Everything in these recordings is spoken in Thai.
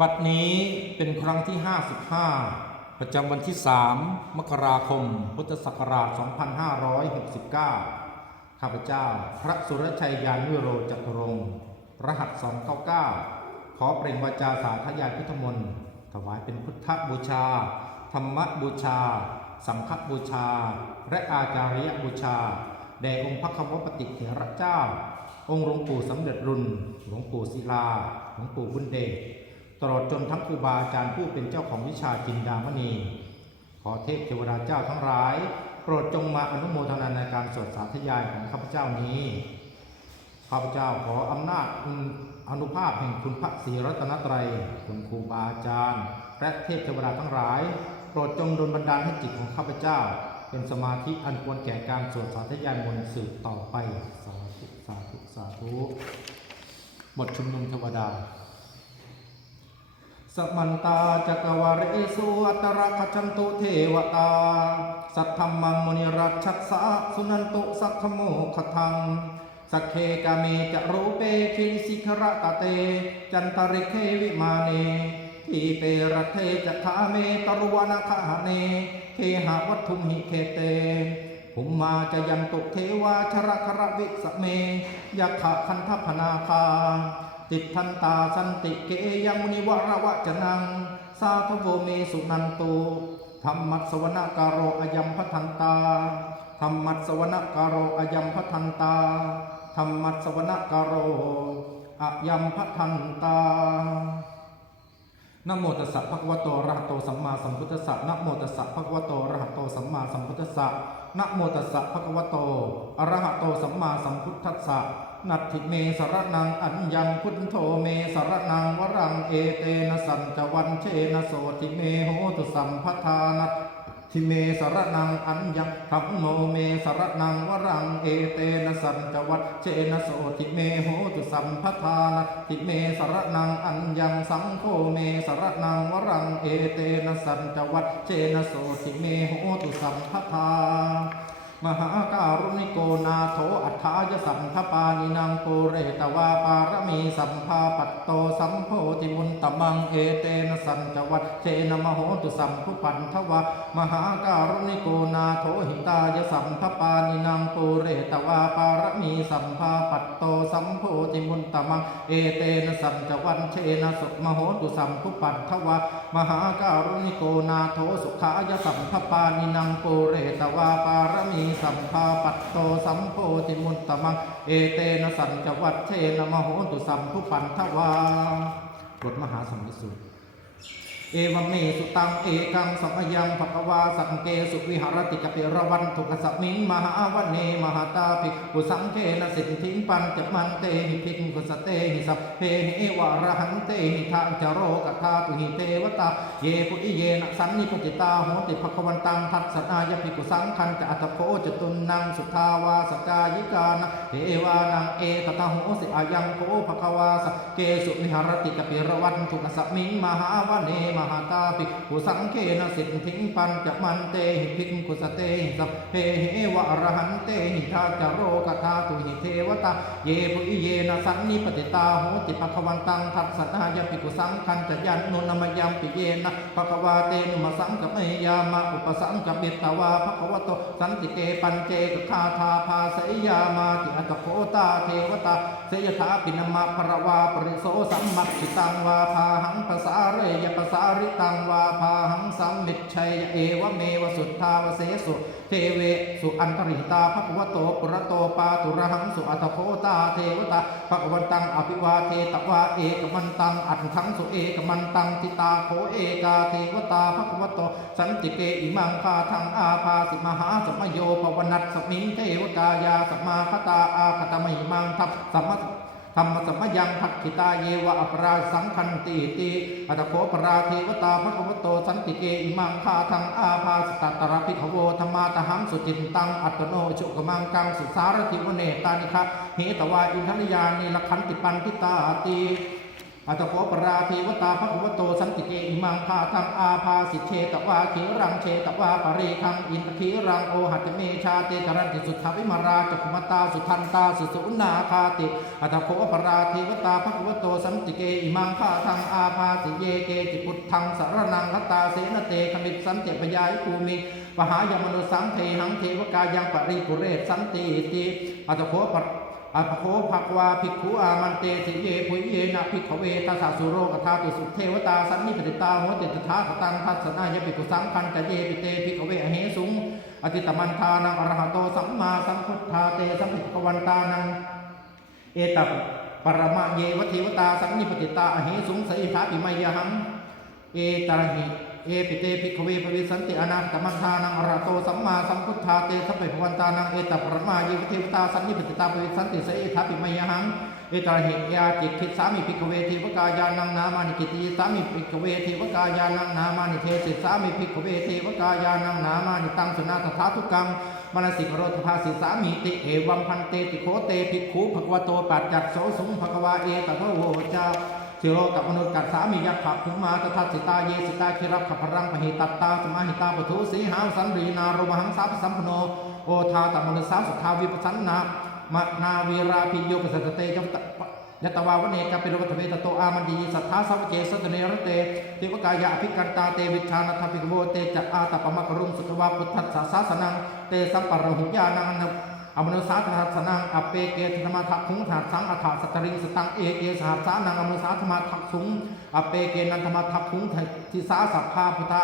บัดนี้เป็นครั้งที่ 55 ประจำวันที่ 3 มกราคม พุทธศักราช 2569 ข้าพเจ้า พระสุรชัยยานวิโรจตุรงรหัส 299 ขอเปล่งวาจาสาธยายพุทธมนต์ถวายเป็นพุทธบูชา ธรรมบูชา สังฆบูชา และอาจาริยบูชา แด่องค์พระคำวปฏิเถระเจ้า องค์หลวงปู่สำเร็จรุ่นหลวงปู่ศิลา หลวงปู่บุญเดช ตลอดจนทั้งครูบาอาจารย์ผู้เป็นเจ้าของวิชาจินดามณี ขอเทพเทวดาเจ้าทั้งหลาย โปรดจงมาอนุโมทนาในการสวดสาธยายของข้าพเจ้านี้ ข้าพเจ้าขออำนาจอนุภาพแห่งคุณพระศรีรัตนตรัยคุณครูบาอาจารย์ และเทพเทวดาทั้งหลาย โปรดจงดลบันดาลให้จิตของข้าพเจ้า เป็นสมาธิอันควรแก่การสวดสาธยายมนต์สืบต่อไปสาธุสาธุสาธุบทชุมนุมเทวดา สมันตาจักวาเรสุอัตระคชันตุเทวตา สัทธรรมังมุนิรัชชัสสะสุนันตุสัทธโมคทังสักเคกาเมจะรูเปคิลิสิขระตะเต จันตริเควิมาเนทีเปรเทจะทาเมตรวนาคาเนเคหาวัตถุมหิเคเตภุมมาจะยันตุเทวาชรครวิสเมยักขะคันทพนาคา ติดทันตาสันติเกยังมุนิวรวะจนัง สาธโวเมสุนันตุธรรมัสวนการโรอยัมพทันตาธรรมัสวนการโรอยัมพทันตาธรรมัสวนการโรอยัมพทันตานโมตัสสะภะคะวะโตอะระหะโตสัมมาสัมพุทธัสสะนโมตัสสะภะคะวะโตอะระหะโตสัมมาสัมพุทธัสสะนโมตัสสะภะคะวะโตอะระหะโตสัมมาสัมพุทธัสสะ นัตถิเมสรนังอัญญังพุทโธเมสรนังวรังเอเตนะสัญจวันเชนะโสติเมโหตุสัมปทานัตทิเมสรนังอัญญังธรรมโนเมสรนังวรังเอเตนะสัญจวัตเชนะโสติเมโหตุสัมภทานะทิเมสรนังอัญญังสังโฆเมสรนังวรังเอเตนะสัญจวัตเชนะโสติเมโหตุสัมภทา มหาการุณิโกนาโถอัฏฐายสัมภปานินางโปเรตวาปารมีสัมภาปัตโตสัมโพธิมุนตมังเอเตนะสัญจวัตเชนมโหตุสัมภุพันทวะมหาการุณิโกนาโถหิตายสัมภปานินางปูเรตวาปารมีสัมภาปัตโตสัมโพธิมุนตมังเอเตนะสัญจวันเชนะสุมโหตุสัมภุปันทวะมหาการุณิโกนาโถสุขายสัมภปานินางปูเรตวาปารมีสัมภาปัตโตสัมโพธิมุนตมัง เอเตนะสัญจวัตเชนะมโหตุสัมภุปันทวาบทมหาสมิสุท เอวเมสุตังเอกังสัมยังภควาสังเกสุวิหารติกปิระวันทุกสมิงมหาวันเนมหาตาภิกขุสังเคนสิทธิงปัญจมันเตหิภิกขุสเตหิสัพเพหิวะรหันเตหิทางจโรกธาตุหิเทวตาเยปุอิเยนะสันนิปจิตาโหติภควันตังทัศนายภิกขุสังคันจะอัตโพจตุนนังสุทาวาสกายิกานะเทวานังเอตตาโหสิอายังโคภควาสเกสุวิหารติกปิระวันทุกสมิงมหาวันเนมหาตาภิกขุสังเคนสิทธิงปัญจมันเตหิภิกขุสเตหิสัพเพเหวะรหันเตหิทาจโรกธาตุหิเทวตา เยปุอิเยนะสันนิปติตาโหติภควันตังทัศนายภิกขุสังคันจะยันนุนมยัมปิเยนะภควาเตนุมาสังกัมยามาอุปสังกัปิตวาภควโตสันติเตปัญเจกคาทาภาสยามาติอัตโคตาเทวตาเสยถาปินมะภรวาปริโสสัมมัคคิตังวาพาหังภาษาเรยภาษาริตังวาพาหังสัมมิชัยเอวเมวสุทธาวเสสุเทเวสุอันตริตาภควโตปุระโตปาตุระหังสุอัตโคตาเทวตาภควันตังอภิวาเทตวาเอกมันตังอัตถังสุเอกมันตังทิตาโคเอกาเทวตาภควโตสันติเกอิมังคาทังอาภาสิมหาสมโยปวนัสสมิงเทวกายาสมมาคตาอาคตมิมังทัพสัมม ธรรมสัมยังพักขิตาเยวะอปราสังคันติติอัตโคปราเทวตาภควโตสันติเกอิมังคาทังอาภาสตตระพิทโวธรรมาตหังสุจินตังอัตโนชุกมังกังสุสารติวเนตานิคะเหตวาอินทริยานิลขันติปันติตาติ อัตโกปราเทวตาภควโตสันติเกอิมังคาทังอาภาสิเชตวาเขรังเชตวาปริคังอินทีรังโอหัตเมชาเตกรันติสุทธาวิมาราจกุมตาสุทันตาสุสุนาคาติอัตโกปราเทวตาภควโตสันติเกอิมังคาทังอาภาสิเยเกจิปุตทังสารนังคตาเสนเตคมิตสันเตปยายภูมิปหายมนุสังเทหังเทวกายังปริปุเรศสันติติอัตโกปร อภโคภควาภิกขุอามันเตสิเยปุยเยนะภิกขเวตัสสะสุโรกธาตุสุเทวตาสันนิปติตาโหติตถาสตังทัสสนายภิกขุสังคันจะเยปิเตภิกขเวอเหสุงอติตมันทานังอรหะโตสัมมาสัมพุทธาเตสัมภิกขวันตานังเอตัปปรมะเยวเทวตาสันนิปติตาอเหสุงสิทาปิมยหังเอตระหิ เอปิเตภิกเวปวิสันติอนาตมังทานังอระโตสัมมาสัมพุทธาเตสัพเพภวันตานังเอตัปรมาเยวเทวตาสันนิปติตาปวิสันติเสเอทาปิมยหังเอตระหิยาจิตคิดสามิภิกเวเทวกายานังนามานิกิติสามิภิกเวเทวกายานังนามานิเทสิสามิภิกเวเทวกายานังนามานิตังสุนาตถาทุกังมนสิกโรธภาสิสามิติเอวัมพันเตติโคเตภิกขุภควโตปัจจักโสสุงภควาเอตโตโวจา สิโรกับมนุษย์กัดสามียักษ์ขับภูมาตทัสสิตาเยสิตาคิรับขับพรังปหิตัตตาสมาหิตาปทุสีหาสันรีนารมหังสัพสัมพโนโอทาตมนุสสาสุทาวิปสันนามนาวีราพิโยปสัตเตจตยตวาวเนกปิโรตเวตโตอามันดีสัทธาสัพเจสตเนรเตเทวกายะอภิกันตาเตวิชานัทภิกโวเตจะอาตปมะกรุงสุขวาพุทธัสสะสาสนังเตสัมปะระหุญานัง อมนุสาธาสนังอเปเกธรรมทักขุงถาสังอัฏฐสตริงสตังเอเกสหัสสานังอมนุสาธรรมทักขุงอเปเกนันธรรมทักขุงทิสาสัพพาพุทธา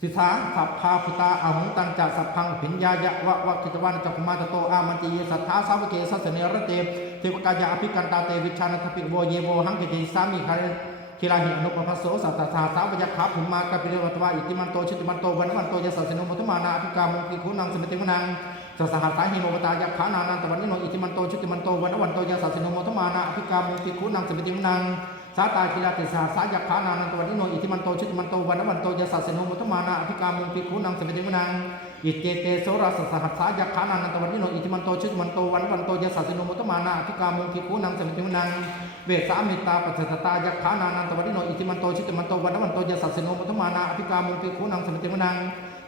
ทิสาสัพพาพุทธาอาหุงตังจัสัพพังผิญญายะวะวะกิตวันจักขุมาตโตอามันติเยสัทธาสาวเกสัสเนรเตเทวกายะอภิกันตาเตวิชานทปิโวเยโวหังกิติสามิคาเรคิราหิอนุปปัสโสสัตตาสาสาวยักขาภุมมากปิเรวัตวาอิติมันโตชิติมันโตวันวันโตยสัสสิโนมุมานาอภิกามุกิคุณังสมิติมนัง สสหัสสาหิโนวตายักขานานันตวันนิโนอิติมันโตชิติมันโตวันวันโตยาสัสสิโนมุมานาอภิกามุกิคุณังสมิติมนังสาตาคิราติสาสายักขานานันตวันนิโนอิติมันโตชิติมันโตวันวันโตยาสัสสิโนมุมานาอภิกามุกิคุณังสมิติมนังอิเจเตโสราสสหัสสายักขานานันตวันนิโนอิติมันโตชิติมันโตวันวันโตยาสัสสิโนมุมานาอภิกามุกิคุณังสมิติมนังเวสามิตาปัจจตายักขานานันตวันิโนอิติมันโตชิตมันโตวันวันโตยสัสิโนมัทมานาอภิกามุงกิคูนังสมิติมนัง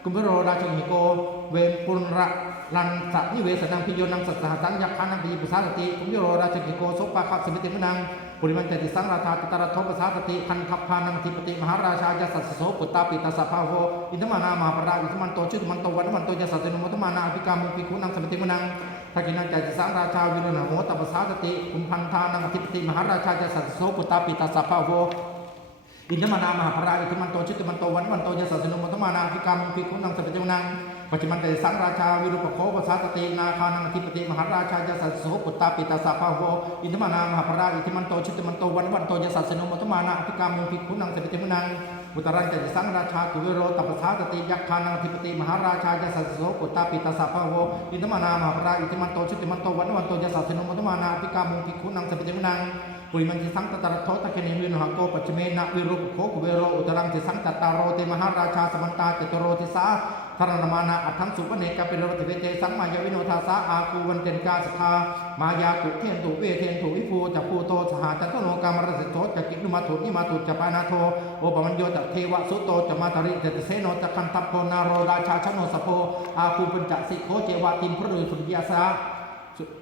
กุมพิโรราชหิโก เวปุณระลันสันิเวสนังพิโยนังสัสสหสังยักขานังปิปุสาสติกุมพิโรราชหิโกสปปะคัสมิติมนังปุริมันเจติสังราชาติตระทปสาสติคันทัพพานังทิปติมหาราชายสัสสโสปุตตาปิตาสภาโวอินทมานามหาปราอินทมันโตชิตมันโตวันนวันโตยสัสสิโนมัทมานาอภิกามุงกิคูนังสมิติมนังทักินังจติสังราชาวิรุณโหตปสาสติคุมพันธานังทิปติมหาราชาจะสัสโสปุตตาปิตาสัพพะโว อินทมานามหาภราอินทมันโตชิตมันโตวันวันโตยสัสสิโนมัทมานาภิกรรมภิกขุนังสัพเพนังปัจจุบันแต่สังราชาวิรุปโคปสาสตินาคานังทิปติมหาราชาจะสัสโสปุตตาปิตาสัพพะโวอินทมานามหาภราอินทมันโตชิตมันโตวันวันโตยสัสสิโนมัทมานาภิกรรมภิกขุนังสัพเพนังอุตรังจติสังราชากุวิโรตัปสาสติยักขานังทิปติมหาราชาจะสัสโสปุตตาปิตาสัพพะโวอินทมานามหาภราอินทมันโตชิตมันโตวันวันโตยสัสสิโนมัทมานาภิกรรมภิกขุนังสัพเพนัง ปุริมันติสังตตระโทตะเกเนวินหังโกปัจเมนะวิรุปโคกุเวโรอุตรังติสังตตาโรเตมหาราชาสมันตาเจตโรติสาธารณมานะอัตถังสุปเนกปิโรติเวเตสังมายวิโนทาสาอาคูวันเตนกาสทามายากุเทียนตุเวเทนตุวิภูจัภูโตสหจันทโนกามรสิโตจักินุมาถุนิมาตุจปานาโทโอปมัญโยตเทวสุโตจมาตริเจตเสโนจักันทัพโพนาโรราชาชโนสโพอาคูปัญจสิโคเจวาติมพรุสุริยาสา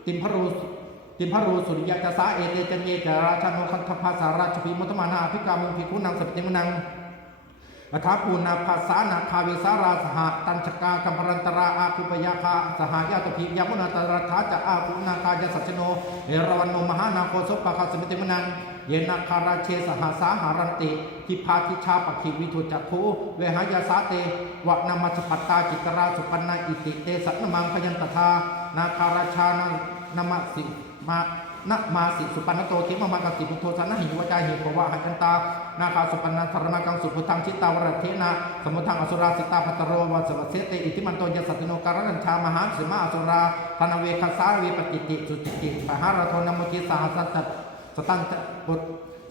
ติมพรุ ติมพรูสุริยะจสาเอเตจันเยจาราชโนคันทภาสาราชพีมุตมานาภิกามุงภิกุนังสัพติมนังอัฐาปูนาภาษานาคาวิสาราสหตัญชกาคัมพรันตราอาคุปยาคาสหายาตพียามุนาตรัฐาจะอาคุนาคายสัจโนเอราวันโนมหานาโคสปะคาสมิติมนังเยนาคาราเชสหาสาหารันติทิพาทิชาปคิวิทุจักขุเวหายาสาเตวะนามัชปัตตาจิตราสุปันนาอิติเตสันมังพยันตถานาคาราชานังนามสิ มานะมาสิสุปันนโตเขมมังกสิพุทโธสันนหิวจาหิภวะหันตา นาคาสุปันนธรรมกังสุพุทังชิตาวรเทนะ สมุทังอสุราสิตาพัตโรวัสวเสเตอิติมันโตยสัติโนการัญชามหาสิมาอสุราธนเวคัสาเวปติติสุจิติปหาราโทนมกิสหัสสัตสตังจะปุต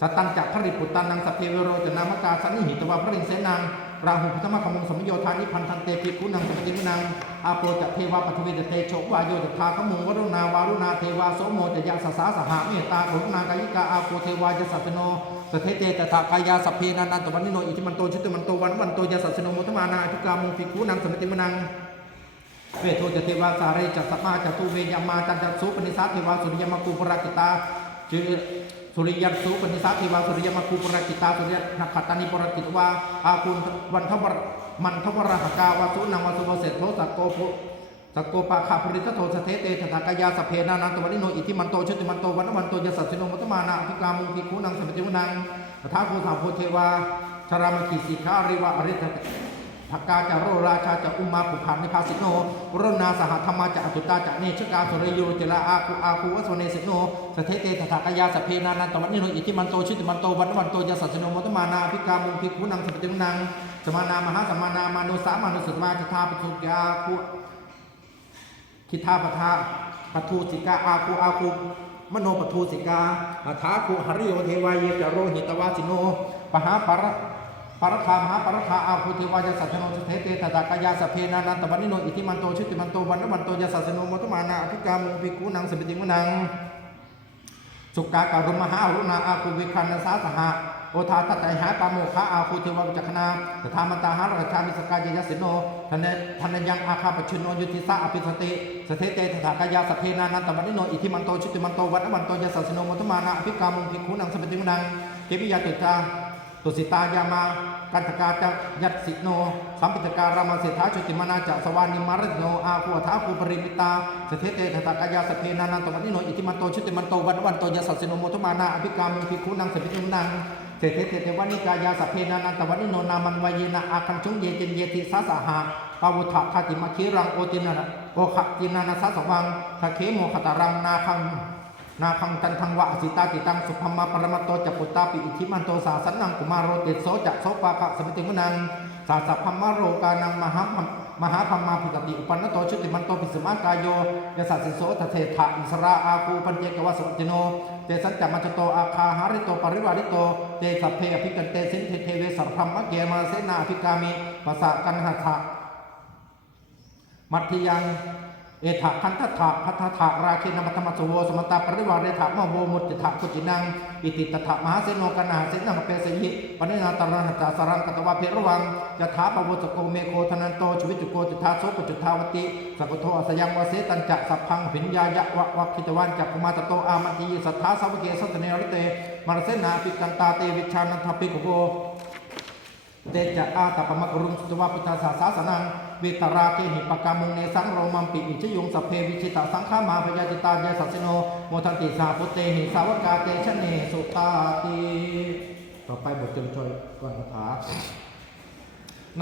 สตังจักขริปุตตานังสัพเพเวโรจนามกาสันนิหิตวะพระริเสนัง ราหุพุทธมะขมงสมโยธานิพันธันเตปิคุนังสมติมุนังอาโปจะเทวาปัทวีเตโชวาโยตถาขมุงวรุณาวารุณาเทวาโสโมจะยะสสาสหะเมตตากรุณากายิกาอาโปเทวายสัตโนสเทเตตถากายาสัพเพนันนันตวันนิโนอิทิมันโตชิตมันโตวันวันโตยะสัสโนมุตมานาทุกามงปิคุนังสมติมุนังเวทโทจะเทวาสาเรจัสสมาจัตุเวยามาจันจัสุปนิสาเทวาสุริยมาคูปรากิตาจื สุริยันสุปนิสาเทวาสุริยมาคูปรกิตาสุริยนักขัตตานิปรกิตวาอาคุณวันทวรมันทวรหกาวาสุนังวาสุโวเสโทสักโกภุสักโกปะขาปริทโทสเทเตถากายาสเพนานันตวันิโนอิทิมันโตชติมันโตวันวันโตยสัสสิโนมัตมานาอภิกามุงพิคูนังสัมปติวนังปทาโพธาโพเทวาชรามขีสิการิวะอริท ภกาจาโรราชาจะอุมาปุพันนิพาสิโนรนาสหธรรมาจะอตุตาจะเนชกาสุริยุเจลาอาคูอาคูวสเนสิโนสเทเตถาคายาสเพนานันตวันนิโนอิทิมันโตชิติมันโตวันวันโตยสัสสโนมตมานาภิกามุงภิกขุนังสัพพินังสมานามหาสมานามานุสามานุสุตมาจทาปิสุกยาคูคิทาปทาปทูสิกาอาคูอาคูมโนปทูสิกาอัฐาคูหริโยเทวายเยจโรหิตวาสิโนปหาปร ปรคามหาปรคาอาภูเทวายสัทโนสเทเตตตากายาสเพนานันตวันนิโนอิทิมันโตชุติมันโตวันนวันโตยสัสโนมตุมานาอภิกามุปิกูนังสปิติมุนังสุกาการุมหาอรุณาอาคูวิคันนสาสหะโอทาตตหาปาโมคะอาคูเทวจักขณาตถามันตาหาราชามิสกายยสิโนทนเนทันยังอาคาปชุนโนยุติสาอภิสติสเทเตตถากายาสเพนานันตวันนิโนอิทิมันโตชุติมันโตวันนวันโตยสัสโนมตุมานาอภิกามุปิกูนังสปิติมุนังเกปิยาตุจา ตุสิตายามากันตกาจะยัตสิโน สัมปิตการามาเสถาชุติมานาจะสวานิมารโนอาภูทาภูปริมิตาสเทเตถตากายาสเพนานันตวันนิโนอิติมันโตชุติมันโตวันวันโตยสัสโนโมทมานาอภิกามุภิกขุนังสปิตุนังเสเทเตเทวันิกายาสเพนานันตวันนิโนนามันวายนาอาคันชุงเยเจนเยติสาสหะปาวุทะคาติมาคีรังโอตินานะโอขะตินานาสาสวังทะเคโมขตารังนาคัง นาคังตันทังวะสิตาติตังสุภมมาปรมัตโตจัปุตตาปิอิทิมันโตสาสันนังกุมารโรติโสจักโสปาคะสมิติมุนังสาสัพพมมโรกานังมหามหาพัมมาภิตติอุปันนโตชุติมันโตปิสมากายโยยสัสสิโสตเทถะอิสราอาคูปัญเจกวะสมติโนเตสัจจมัจโตอาคาหาริโตปริวาริโตเตสัพเพอภิกันเตสินเทเทเวสัพพมะเกมาเสนาอภิกามิมาสะกันหัตถะมัทธิยัง เอถะคันทถะพัทธะราคินมัตตมัสโวสมตตาปริวาเรถะมโวมุตติถะกุจินังอิติตถะมหาเสนโนกนาเสนังเปสยิปณินาตระหัตตาสรังกตวะเพรวังยะถาปวุตโกเมโคธนันโตชวิจุโกจุธาโสปจุธาวติสัพพโทอสยังวเสตันจะสัพพังผิญญายะวะวัคิตวันจักกุมาตโตอามัติสัทธาสาวเกสัตเนริเตมารเสนาปิกันตาเตวิชานันทปิโกโกเตจะอาตปมะกรุงสุตวะพุทธาสาสาสนัง เวตราเกหิปกามุงเนสังโรมัมปิอิชยงสเพวิชิตาสังฆามาพยาจิตาเยสัสโนโมทันติสาพุเตหิสาวกาเตชะเนสุตาติต่อไปบทจนจอยก่อนคาถา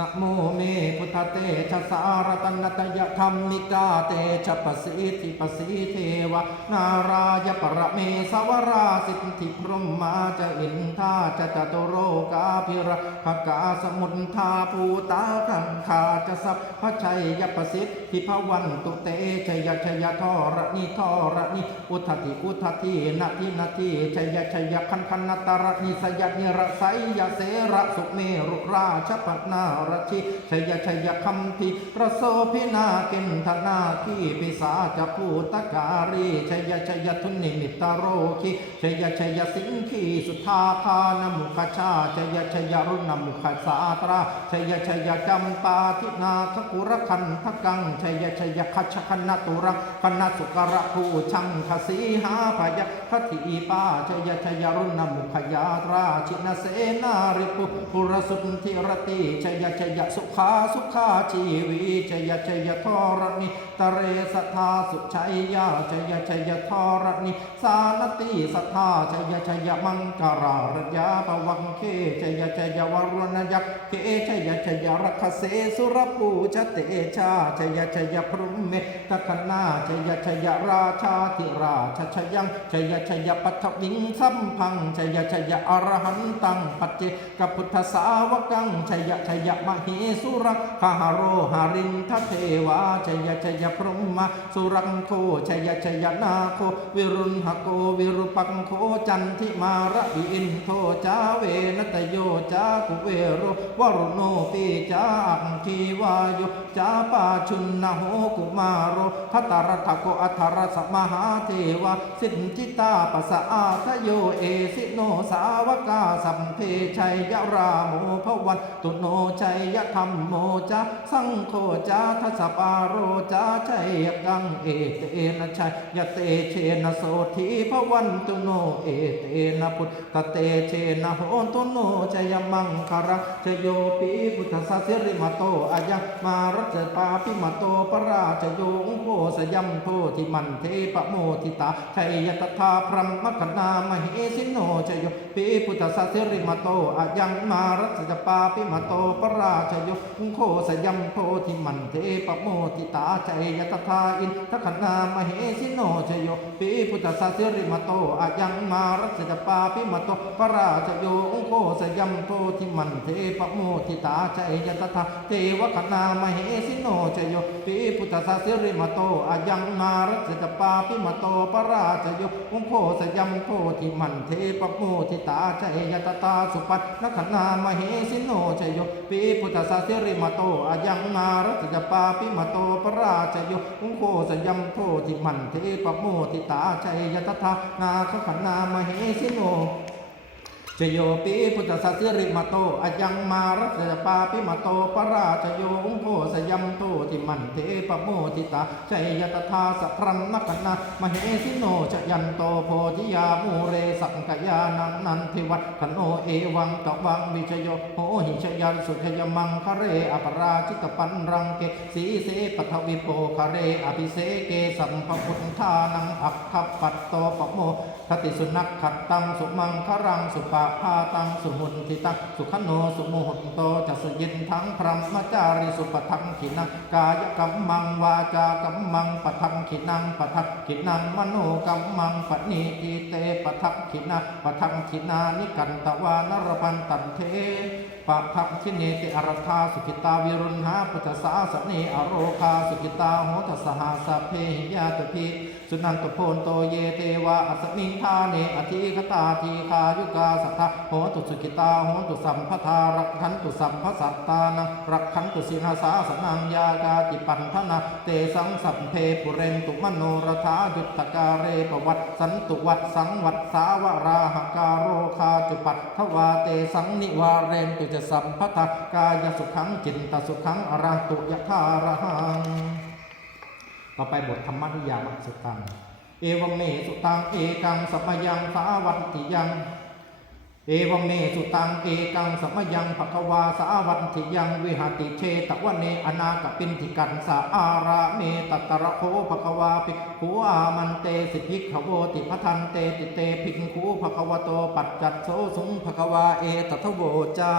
นะโมเมพุทธเตชะสารตันตยธรรมิกาเตชะปสิทธิปสิเทวะนารายปรเมสวราสิทธิพรหมาจะอินทาจะจตุโรกาภิระภกาสมุนทาปูตาคังคาจะสัพพชัยยปสิทธิภวันตุเตชยชยทรณิทรณิอุทธิอุทธินาทินาทิชยชยคันคันนตรณิสยนิรไสยเสระสุเมรุราชปนารชิชยชยคัมพิประโสพินาเกินธนาคีปิสาจะพูตการีชยชยทุนิมิตโรคิชยชยสิงคีสุธาคานมุขชาชยชยรุณมุขสาตราชยชยจำปาทินาทกุรคันทกังชยชยคัชคันตุรังคณสุกระภูชังคสีหาพยคติปาชยชยรุณมุขยาตราชินเสนาริปุปุรสุนทิรติชยชยสุขาสุขาชีวีชยชยทรณิตเรสทาสุชัยยาชยชยทรณิสานติสัทธาชยชยมังกรารยาปวังเคชยชยวรณยักเคชยชยรัคเสสุรปูชเตชาชยชยพรุเมตคณาชยชยราชาธิราชชยังชยชยปัทวิงสัมพังชยชยอรหันตังปัจเจกพุทธสาวกังชยชยมหิสุรักขหโรหารินทเทวาชยชยพรหมสุรังโคชยชยนาโควิรุณหโกวิรุปังโคจันทิมาระวิอินโทจาเวนตโยจากุเวโรวรุโนปีจาอังคีวายุจาปาชุนนโหกุมาโรทัตตรทโกอัทรสมหาเทวาสินจิตาปสะอาทโยเอสิโนสาวกาสัมเพชัยยราโมภวันตุโนชัยยธรรมโมจาสังโฆจาทัสปาโรจาชัยกังเอเตนะชัยยเตเชนะโสธีภวันตุโนเอเตนะพุทธเตเชนะโหตุโนชยมังคาระชโยปีพุทธสัสสิริมาโตอายังมารัจปาปิมาโตปราชโยอุโกสยัมโพธิมันเทปโมทิตาชัยยตถาพรหมคณามเหสิโนชโยปีพุทธสัสสิริมาโตอายังมารัจปาปิมาโตปราราชโยอุโกสยัมโพธิมันเทปโมทิตาชัยยตถาอินทคณามเหสิโนชโยปีพุทธสัสสิริมาโตอายังมารัสจปาปิมาโตปราชโยอุโกสยัมโพธิมันเทปโมทิตาชัยยตถาเทวคณามเหสิโนชโยปีพุทธสัสสิริมาโตอายังมารัสจปาปิมาโตปราชโยอุโกสยัมโพธิมันเทปโมทิตาชัยยตถาสุปัตนคณามเหสิโนชโยปีพุทธสัสิริมาโตอายังนารัจปาปิมาโตปราชโยอุโคสยัมโทจิมันเทปโมติตาชัยยตถานาขขนามเหสิโน ชโยปีพุทธสัสสิริมาโตอายังมารัสยปาปิมาโตปราชโยอุโภสยัมโตทิมันเทปโมทิตาชัยยตถาสัพรัมนกนามเหสิโนชยันโตโพธิยามูเรสังกยานังนันทิวัตคโนเอวังตวังวิชโยโหหิชยันสุชยมังคะเรอปราชิตปันรังเกสีเสปัทวิโปคะเรอภิเสเกสัมภพุทธานังอักขปัตโตปโมคติสุนักขัดตังสุมังครังสุปาพาตังสุมุนทิตังสุขโนสุโมหโตจัสยินทั้งพรหมจาริสุปทังขินังกายกัมมังวาจากัมมังปทังขินังปทักขินังมโนกัมมังปณีอิเตปทักขินังปทังขินานิกันตวานรพันตันเทปะทักขิเนติอรธาสุขิตาวิรุณหาพุทธสาสเนอโรคาสุขิตาโหทสหาสพเพหิยาตพิสุนันตโพนโตเยเตวะอัสมิงทาเนอธิคตาทีคายุกาสัทธะโหตุสุขิตาโหตุสัมพทารักขันตุสัมพสัตตานังรักขันตุสินาสาสนังยากาติปันธนาเตสังสัพเพปุเรนตุมโนรธายุตตการเรปวัตสันตุวัตสังวัตสาวราหการโรคาจุปัตถวาเตสังนิวาเรนตุจะสัมพทากายสุขังจินตสุขังอรังตุยะธาระหังต่อไปบทธรรมนิยามสุตัง เอวเมสุตังเอกังสัพยังสาวัตติยัง เอวเมสุตังเอกังสัมยังภควาสาวัตถิยังวิหติเชตวันเนอนาคปินทิกันสาอาราเมตัตตระโคภควาภิกขูอามันเตสิทธิขโวติพทันเตติเตพิกขูภควโตปัจจัตโสสุงภควาเอตทโวจา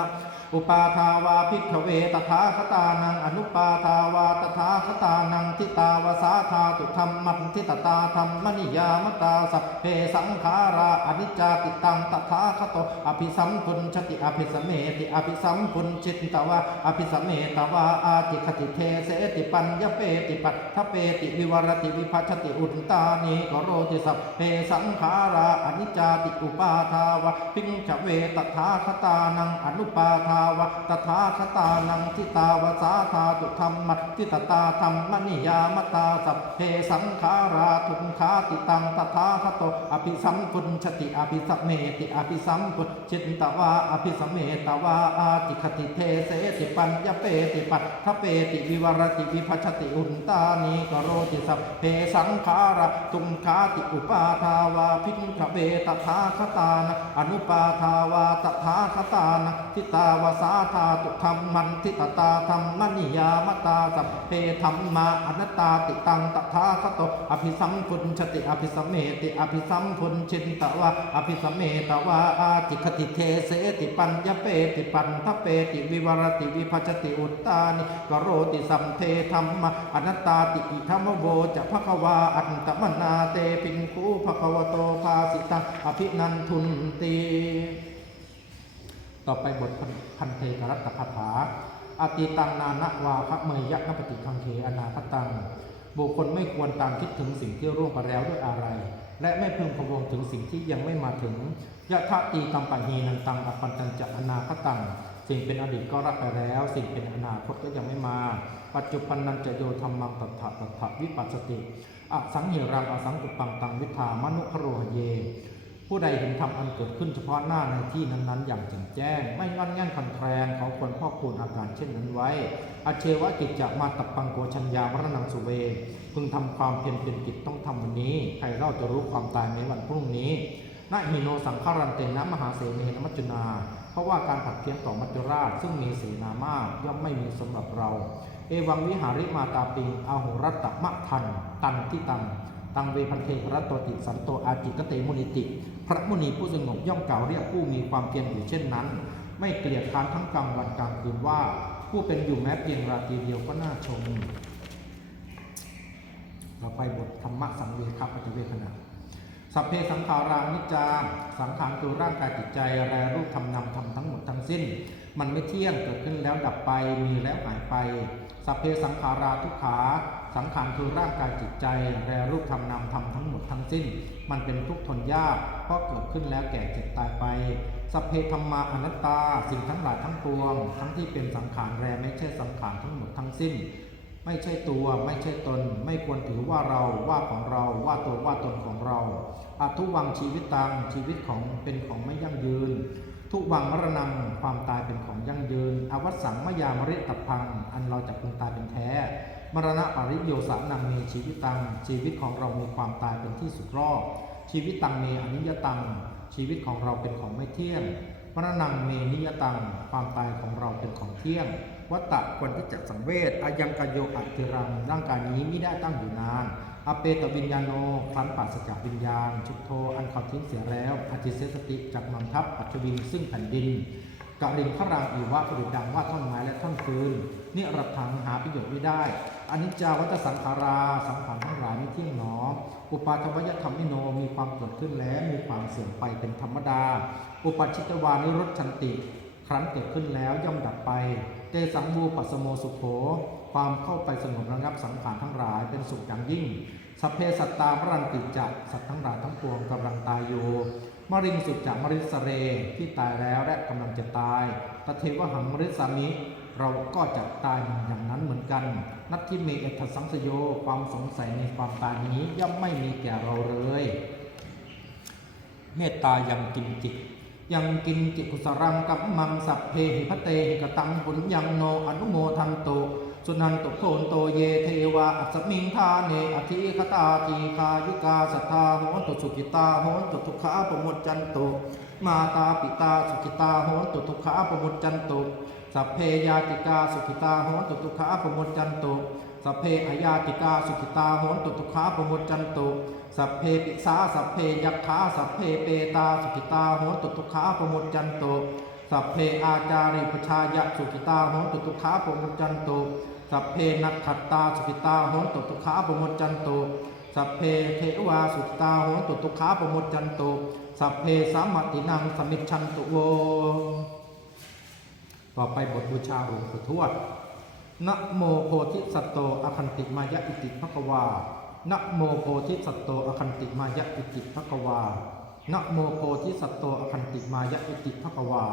อุปาทาวาภิกเวตถาคตานังอนุปาทาวาตถาคตานังทิตาวาสาธาตุธรรมมัทิตตาธรรมนิยามตาสัพเพสังขาราอนิจจติตังตถาคตอภิสัมพุนชติอภิสเมติอภิสัมพุนจิตตวะอภิสเมตวะอาติคติเทเสติปัญญเปติปัตถเปติวิวรติวิภัชติอุตตานิกโรติสัพเพสังขาราอนิจจติอุปาทาวะพิงขเวตถาคตานังอนุปาทาาวะตถาคตานังทิตาวสาธาตุธรรมัตทิตตาธรรมนิยามตาสัพเพสังขาราทุนขาติตังตถาคโตอภิสัมพุนชติอภิสัมเมติอภิสัมพุนจิตตวาอภิสัมเมตวาอาติคติเทเสติปัญญเปติปัตถเปติวิวรติวิภัชติอุนตานิกโรติสัพเพสังขาราทุนขาติอุปาทาวาพิงขเวตถาคตานะอนุปาทาวาตถาคตานะทิตาวสาธาตุธรรมมันทิตตาธรรมนิยามตาสัพเพธรรมาอนัตตาติตังตถาคโตอภิสัมพุนชติอภิสัมเมติอภิสัมพุนชินตวะอภิสัมเมตวะอาติคติเทเสติปัญญเปติปันทเปติวิวรติวิภัชติอุตตานิกโรติสัมเทธรรมอนัตตาติอิธรรมโวจะภควาอันตมนาเตปิงคูภควโตภาสิตังอภินันทุนตี ต่อไปบทพันเทกรัตถคาถาอติตังนานะวาพระเมยยะนปฏิคังเคอนาคตัง บุคคลไม่ควรตามคิดถึงสิ่งที่ร่วงไปแล้วด้วยอะไร และไม่พึงพะวงถึงสิ่งที่ยังไม่มาถึงยะทะตีตัมปะหีนันตังอปันตัญจะอนาคตัง สิ่งเป็นอดีตก็รับไปแล้ว สิ่งเป็นอนาคตก็ยังไม่มา ปัจจุบันนันจะโยธรรมังตัทธะตัทธะวิปัสสติอสังเหรังอสังกุปังตังวิธามนุคโรหเย ผู้ใดเห็นธรรมอันเกิดขึ้นเฉพาะหน้าในที่นั้นๆ อย่างแจ่มแจ้ง ไม่งอนแง่นคอนแคลนเขาควรพอกพูนอาการเช่นนั้นไว้อาเชวะกิจจะมาตับปังโกชัญญามรณังสุเว พึงทำความเพียรเป็นกิจต้องทำวันนี้ ใครเล่าจะรู้ความตายในวันพรุ่งนี้นาหิโนสังฆารันเตนะมหาเสเนนมัจจุนา เพราะว่าการผัดเพี้ยนต่อมัจจุราช ซึ่งมีเสนามากย่อมไม่มีสำหรับเรา เอวังวิหาริมาตาปิงอาหุรัตตมะทัน ตันที่ตังตังเวพันเทกรัตโตติสันโตอาจิกเตมุนิติ พระมุนีผู้สงบย่อมกล่าวเรียกผู้มีความเพียรอยู่เช่นนั้น ไม่เกลียดค้านทั้งกลางวันกลางคืนว่า ผู้เป็นอยู่แม้เพียงราตรีเดียวก็น่าชม เราไปบทธรรมะสังเวคับปัจจเวคณะสัพเพสังขารานิจจา สังขารคือร่างกายจิตใจแรรูปทำนำทำทั้งหมดทั้งสิ้น มันไม่เที่ยงเกิดขึ้นแล้วดับไปมีแล้วหายไป สัพเพสังขาราทุกขา สังขารคือร่างกายจิตใจแรรูปทำนำทำทั้งหมดทั้งสิ้น มันเป็นทุกขทนยาก เพราะเกิดขึ้นแล้วแก่เจ็บตายไป สัพเพธรรมาอนัตตา สิ่งทั้งหลายทั้งปวง ทั้งที่เป็นสังขารแรไม่ใช่สังขารทั้งหมดทั้งสิ้น ไม่ใช่ตัวไม่ใช่ตน ไม่ควรถือว่าเราว่าของเราว่าตัวว่าตนของเราอาทุวังชีวิตตังชีวิตของเป็นของไม่ยั่งยืนทุวังมรณงความตายเป็นของยั่งยืนอวัสังมยามริตพัง อันเราจะพึงตายเป็นแท้ มรณะปริโยสานังมีชีวิตตัง ชีวิตของเรามีความตายเป็นที่สุดรอบชีวิตตังเมอนิยตัง ชีวิตของเราเป็นของไม่เที่ยงมรณงเมนิยตัง ความตายของเราเป็นของเที่ยง วัตตะควรที่จะสังเวชอายังกโยอัติรัง ร่างกายนี้ไม่ได้ตั้งอยู่นาน อเปตวิญญาโนครั้นปราศจากวิญญาณ ชุดโท อันเขาทิ้งเสียแล้วอจิเสสติจากนำทัพปัจจวินซึ่งแผ่นดินกะริงพระรังอีวะประดิษฐ์ดังว่าท่อนไม้และท่อนฟืนนิรัตถังหาประโยชน์ไม่ได้ อนิจจาวัตสังขารา สังขารทั้งหลายไม่เที่ยงหนอ อุปาทวยธรรมนิโน มีความเกิดขึ้นแล้ว มีความเสื่อมไปเป็นธรรมดา อุปชิตวานิรุตชันติ ครั้นเกิดขึ้นแล้วย่อมดับไป เตสังวูปัสโมสุโข ความเข้าไปสงบระงับสังขารทั้งหลายเป็นสุขอย่างยิ่ง สัพเพสัตตามรันติจักสัตว์ทั้งหลายทั้งปวงกำลังตายอยู่มริงสุจจะมริสเรที่ตายแล้วและกำลังจะตายตเทวหังมริสามิ เราก็จะตายอย่างนั้นเหมือนกัน นัตทิเมเอตสังสโยความสงสัยในความตายนี้ย่อมไม่มีแก่เราเลย เมตตายังกินจิตยังกินจิกุสรังกับมังสัพเพหิพเตหิกตังปุญญังโนอนุโมทันโตสุนันตุโคนโตเยเทวะอัสมิงทาเนอธิคตาทีคายุกาสัทธาโหตุสุกิตาโหตุทุกขาปมุจจันโตมาตาปิตาสุกิตาโหตุทุกขาปมุจจันโต สัพเพยาติกาสุขิตาโหนตุทุขาปมุจจันตุสัพเพอายาติกาสุขิตาโหนตุทุขาปมุจจันตุสัพเพปิสาสัพเพยักขาสัพเพเปตาสุขิตาโหนตุทุขาปมุจจันตุสัพเพอาจาริปชายะสุขิตาโหนตุทุขาปมุจจันตุสัพเพนักขัตตาสุขิตาโหนตุทุขาปมุจจันตุสัพเพเทวาสุขิตาโหนตุทุขาปมุจจันตุสัพเพสามัตินังสมิจฉันตุโว ต่อไปบทบูชาหลวงปู่ทวดนะโมโพธิสัตโตอคันติมายะอิติภควานะโมโพธิสัตโตอคันติมายะอิติภควานะโมโพธิสัตโตอคันติมายะอิติภควา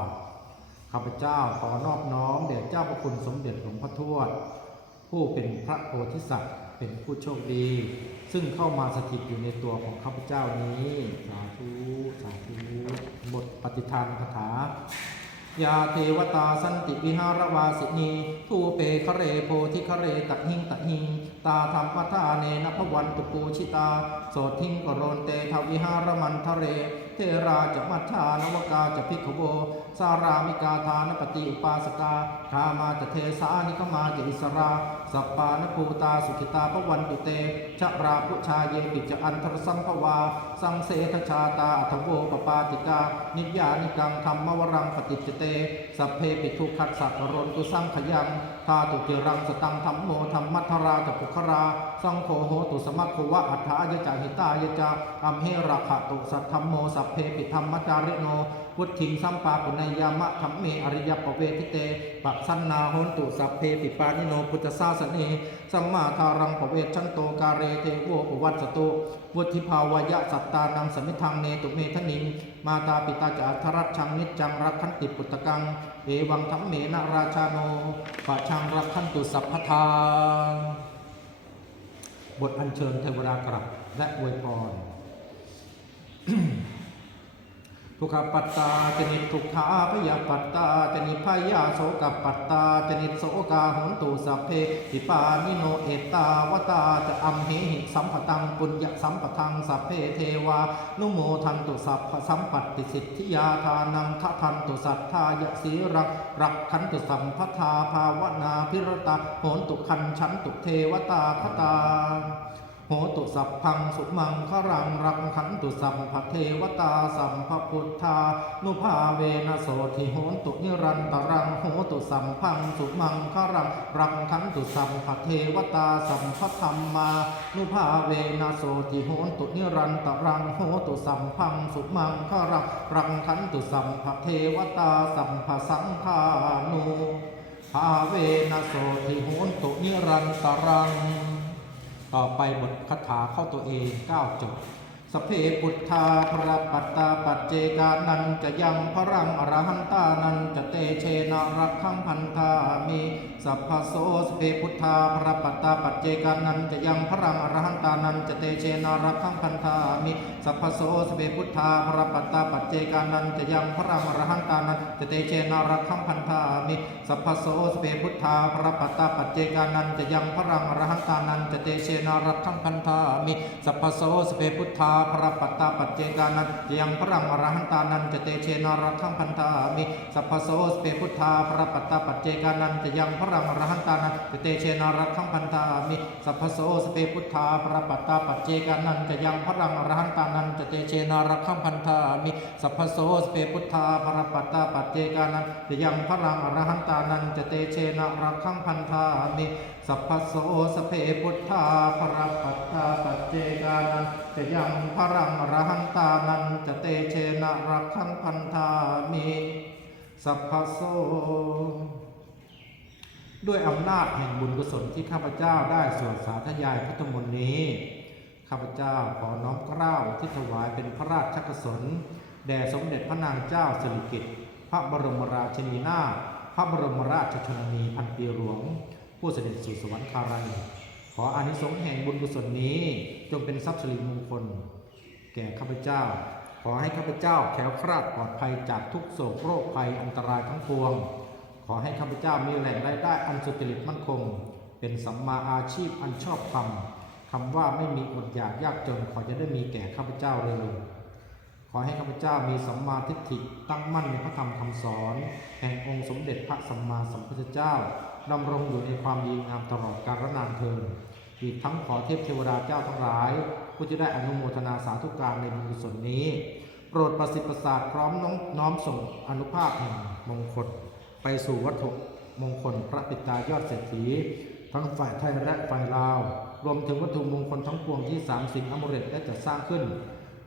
ข้าพเจ้าขอนอบน้อมแด่เจ้าพระคุณสมเด็จหลวงพ่อทวด ผู้เป็นพระโพธิสัตว์เป็นผู้โชคดี ซึ่งเข้ามาสถิตอยู่ในตัวของข้าพเจ้านี้ สาธุ สาธุ บทปฏิทานคาถา ยาเทวตาสันติวิหารวาสินีทูเปคะเรโพธิคะเรตักหิงตักหิง ตาธรรมปทาเนนภวันตุปูชิตา โสทิงกโรนเตทวิหารมันทะเร เทราจะมัชชานวกาจะพิกขโวสารามิกาทานปฏิอุปาสกาคามาจะเทสานิกมาจะอิสรา สัปปานภูตาสุขิตาพวันตุเตชะราพุชาเยปิจอันทรสัมภวา สังเสทชาตาอัทโวปปาติกา นิยานิกังธรรมวรังปฏิจเต สัพเพปิทุขัสสะกรนตุสังขยัง ตาตุเจรังสตังธรรมโมธรรมัทธราจะปุครา สังโฆโหตุสมัคโควะอัฏฐายจาหิตายจาอัมเหระขะตุสัทธรรมโมสัพเพปิธรรมจาริโน พุทธิงสัมปาปุณยามะธรรมเมอริยปเวทิเตปัสันนาโหนตุสัพเพปิปานิโนพุทธสาสเนสัมมาทารังปเวชันโตกาเรเทโวปวัตสตุวุฒิภาวยะสัตตานังสมิทังเนตุเมทนิงมาตาปิตาจาธรัชชังนิจจังรักขันติปุตตกัง เอวังธรรมเมนะราชาโนปะชังรักขันตุสัพพทาบทอัญเชิญเทวดากลับและอวยพร ทุกขปัตตาจนิทุกขาพยาปัตตาจนิพยาโสกปัตตาจนิโสกาหุนตุสัพเพปิปานิโนเอตตาวตาจะอัมเหหิสัมปตังปุญญสัมปทังสัพเพเทวานุโมทันตุสัพพสัมปัตติสิทธิยาทานังทัทันตุสัทธายะสีรักรักขันตุสัมพัทาภาวนาพิรตาโหนตุคันชันตุเทวตาคตา โหตุสัพพังสุมังครังรังขันตุสัมภเทวตาสัมภพุทธานุภาเวนะโสทิโหตุนิรันตรังโหตุสัมพังสุมังครังรังขันตุสัมภเทวตาสัมภธรรมานุภาเวนะโสทิโหตุนิรันตรังโหตุสัมพังสุมังครังรังขันตุสัมภเทวตาสัมภสังฆานุภาเวนะโสทิโหตุนิรันตรัง ต่อไปบทคาถาเข้าตัวเองก้าจบสเพปุทธาพระปัตตาปัจเจกานันจะยังพระรังอรหันตานันจะเตเชนะรักขังพันธามี สัพพโสสเพพุทธาพระปัตตาปัจเจกานันจะยังพระังอรหันตานันจะเตเชนะรักขังพันธามิสัพพโสสเพพุทธาพระปัตตาปัจเจกานันจะยังพระังอรหันตานันจะเตเชนะรักขังพันธามิสัพพโสสเพพุทธาพระปัตตาปัจเจกานันจะยังพระังอรหันตานันจะเตเชนะรักขังพันธามิสัพพโสสเพพุทธาพระปัตตาปัจเจกานันจะยังพระังอรหันตานันจะเตเชนะรักขังพันธามิสัพพโสสเพพุทธาพระปัตตาปัจเจกานันจะยังพรัรังอรหันตานะเตเชนะรักขังพันธามิสัพพโสสเพพุทธาพระปัตตาปัจเจกานันจะยังพระรังอรหันตานันจะเตเชนะรักขังพันธามิสัพพโสสเพพุทธาพระปัตตาปัจเจกานันจะยังพระรังอรหันตานันจะเตเชนะรักขังพันธามิสัพพโสสเพพุทธาพระปัตตาปัจเจกานันจะยังพระรังอรหันตานันจะเตเชนะรักขังพันธามิสัพพโส ด้วยอำนาจแห่งบุญกุศลที่ข้าพเจ้าได้สวดสาธยายพุทธมนต์นี้ ข้าพเจ้าขอน้อมเกล้าที่ถวายเป็นพระราชกุศลแด่สมเด็จพระนางเจ้าสิริกิติ์พระบรมราชินีนาถพระบรมราชชนนีพันปีหลวง ผู้เสด็จสู่สวรรคาลัยขออานิสงส์แห่งบุญกุศลนี้ จงเป็นทรัพย์สิริมงคล แก่ข้าพเจ้า ขอให้ข้าพเจ้าแคล้วคลาดปลอดภัยจากทุกโศกโรคภัยอันตรายทั้งปวง อให้ข้าพเจ้ามีแหล่งรายได้อันสุจริตมั่นคง เป็นสัมมาอาชีพอันชอบธรรมคำว่าไม่มีอดอยากยากจนขอจะได้มีแก่ข้าพเจ้าเร็วขอให้ข้าพเจ้ามีสัมมาทิฏฐิตั้งมั่นในพระธรรมคำสอน แห่งองค์สมเด็จพระสัมมาสัมพุทธเจ้าดำรงอยู่ในความดีงามตลอดกาลนานเทินอีกทั้งขอเทพเทวดาเจ้าทั้งหลาย ผู้จะได้อนุโมทนาสาธุการในบุญกุศลนี้ โปรดประสิทธิ์ประสาทพร้อมน้อมน้อมส่งอนุภาพแห่งมงคล ไปสู่วัตถุมงคลพระปิตายอดเศรษฐีทั้งฝ่ายไทยและฝ่ายลาว รวมถึงวัตถุมงคลทั้งปวงที่สามสิงอมฤตได้จัดสร้างขึ้น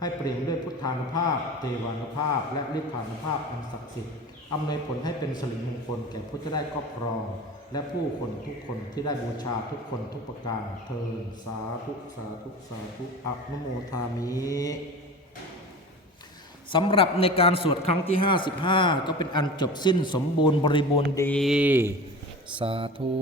ให้เปลี่ยนด้วยพุทธานุภาพ เทวานุภาพ และฤทธานุภาพอันศักดิ์สิทธิ์อำนวยผลให้เป็นสิริมงคลแก่ผู้ที่ได้ครอบครอง และผู้คนทุกคนที่ได้บูชาทุกคนทุกประการเทินสาธุสาธุสาธุอนุโมทามิ สำหรับในการสวดครั้งที่ 55 ก็เป็นอันจบสิ้นสมบูรณ์บริบูรณ์ดี สาธุ